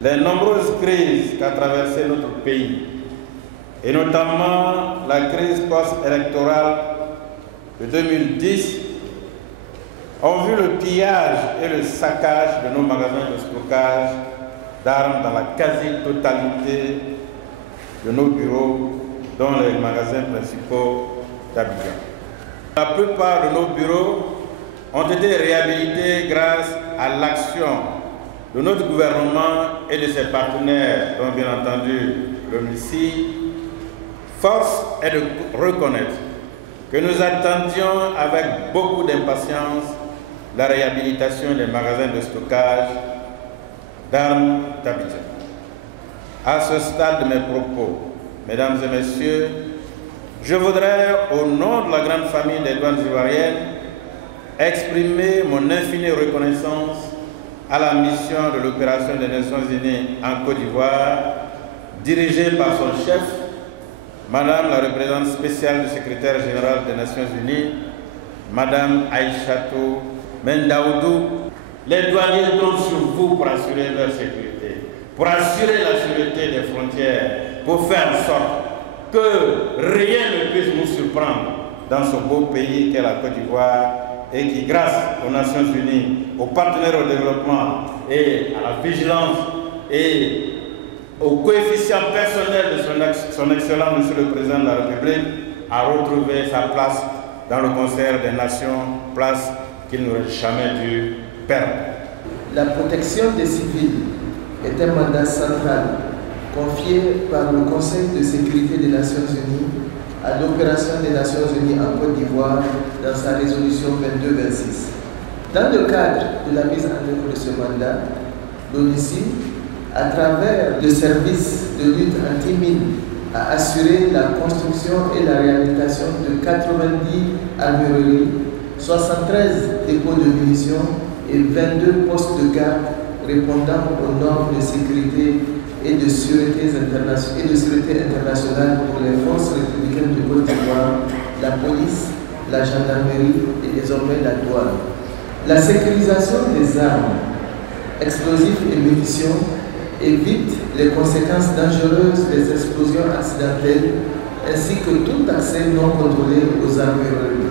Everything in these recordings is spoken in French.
Les nombreuses crises qu'a traversé notre pays, et notamment la crise post-électorale de 2010, ont vu le pillage et le saccage de nos magasins de stockage d'armes dans la quasi-totalité de nos bureaux, dont les magasins principaux d'Abidjan. La plupart de nos bureaux ont été réhabilités grâce à l'action de notre gouvernement et de ses partenaires, dont bien entendu le MICI. Force est de reconnaître que nous attendions avec beaucoup d'impatience la réhabilitation des magasins de stockage d'armes d'Abidjan. À ce stade de mes propos, mesdames et messieurs, je voudrais, au nom de la grande famille des douanes ivoiriennes, exprimer mon infinie reconnaissance à la mission de l'opération des Nations Unies en Côte d'Ivoire, dirigée par son chef, Madame la représentante spéciale du secrétaire général des Nations Unies, Madame Aïchatou Mendaoudou. Les douaniers comptent sur vous pour assurer leur sécurité, pour assurer la sûreté des frontières, pour faire en sorte que rien ne puisse nous surprendre dans ce beau pays qu'est la Côte d'Ivoire et qui, grâce aux Nations Unies, aux partenaires au développement et à la vigilance et au coefficient personnel de son Excellence, Monsieur le Président de la République, a retrouvé sa place dans le concert des nations, place qu'il n'aurait jamais dû perdre. La protection des civils est un mandat central confié par le Conseil de sécurité des Nations Unies à l'opération des Nations Unies en Côte d'Ivoire dans sa résolution 2226. Dans le cadre de la mise en œuvre de ce mandat, l'ONUCI, à travers le service de lutte anti-mine, a assuré la construction et la réhabilitation de 90 armureries, 73 dépôts de munitions et 22 postes de garde répondant aux normes de sécurité et de sûreté internationale pour les forces républicaines de Côte d'Ivoire, la police, la gendarmerie et désormais la douane. La sécurisation des armes, explosifs et munitions évite les conséquences dangereuses des explosions accidentelles ainsi que tout accès non contrôlé aux armureries.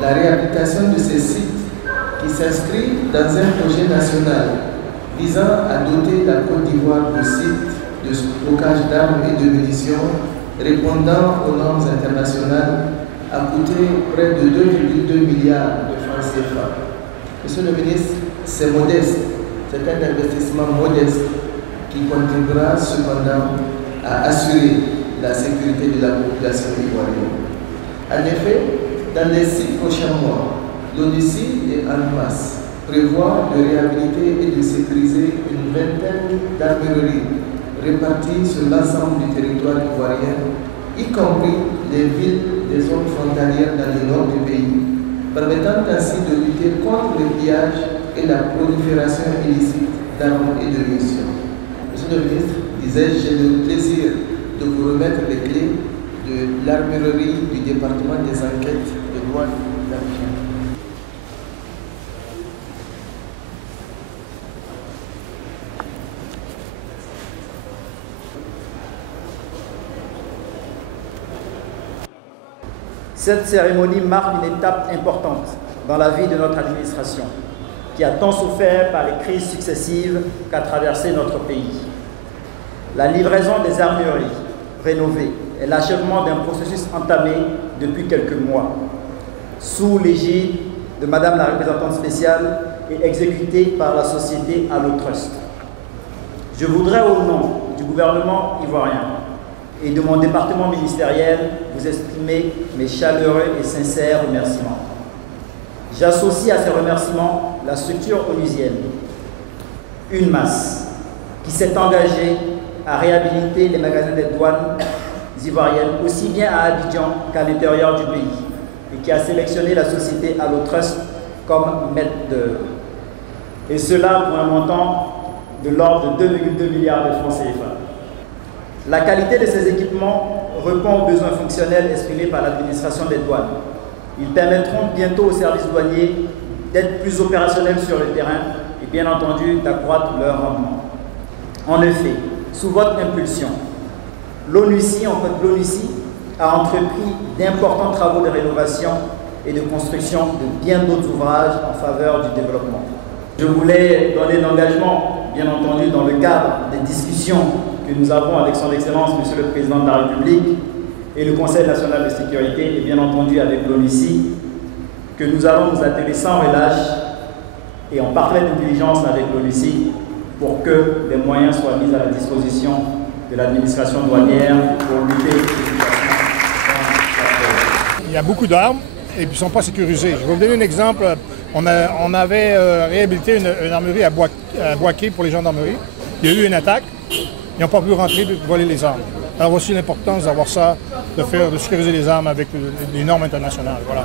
La réhabilitation de ces sites qui s'inscrit dans un projet national visant à doter la Côte d'Ivoire de sites de stockage d'armes et de munitions répondant aux normes internationales a coûté près de 2,2 milliards de francs CFA. Monsieur le ministre, c'est modeste, c'est un investissement modeste qui contribuera cependant à assurer la sécurité de la population ivoirienne. En effet, dans les 6 prochains mois, l'ONUCI et ANMAS prévoient de réhabiliter et de sécuriser une vingtaine d'armureries réparties sur l'ensemble du territoire ivoirien, y compris les villes des zones frontalières dans le nord du pays, permettant ainsi de lutter contre le pillage et la prolifération illicite d'armes et de munitions. Monsieur le ministre, disais-je, j'ai le plaisir de vous remettre les clés de l'armurerie du département des enquêtes de douane d'Abidjan. Cette cérémonie marque une étape importante dans la vie de notre administration, qui a tant souffert par les crises successives qu'a traversé notre pays. La livraison des armureries rénovées est l'achèvement d'un processus entamé depuis quelques mois, sous l'égide de Madame la représentante spéciale et exécuté par la société Allotrust. Je voudrais, au nom du gouvernement ivoirien et de mon département ministériel, vous exprimer mes chaleureux et sincères remerciements. J'associe à ces remerciements la structure onusienne, UNMAS, qui s'est engagée à réhabiliter les magasins des douanes ivoiriennes, aussi bien à Abidjan qu'à l'intérieur du pays, et qui a sélectionné la société Allotrust comme maître d'œuvre. Et cela pour un montant de l'ordre de 2,2 milliards de francs CFA. La qualité de ces équipements répond aux besoins fonctionnels exprimés par l'administration des douanes. Ils permettront bientôt aux services douaniers d'être plus opérationnels sur le terrain et bien entendu d'accroître leur rendement. En effet, sous votre impulsion, l'ONUCI, en fait l'ONUCI, a entrepris d'importants travaux de rénovation et de construction de bien d'autres ouvrages en faveur du développement. Je voulais donner l'engagement, bien entendu, dans le cadre des discussions que nous avons avec son Excellence, Monsieur le Président de la République et le Conseil national de sécurité, et bien entendu avec l'ONUCI, que nous allons nous atteler sans relâche et en parfaite intelligence avec l'ONUCI pour que des moyens soient mis à la disposition de l'administration douanière pour lutter efficacement. Il y a beaucoup d'armes et ils ne sont pas sécurisées. Je vais vous donner un exemple. On avait réhabilité une armerie à Boaké pour les gendarmeries. Il y a eu une attaque. Ils n'ont pas pu rentrer et voler les armes. Alors voici l'importance d'avoir ça, de sécuriser les armes avec les normes internationales. Voilà.